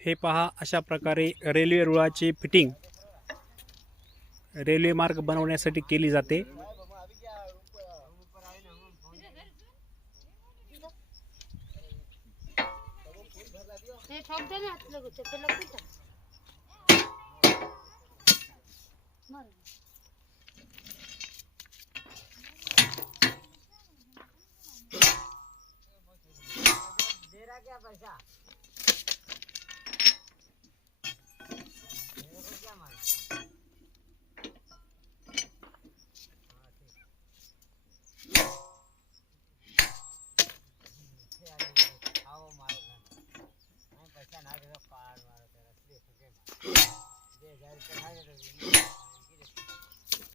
हे पहा, अशा प्रकारे रेल्वे रुळाची फिटिंग रेल्वे मार्ग बनवण्यासाठी केली जाते।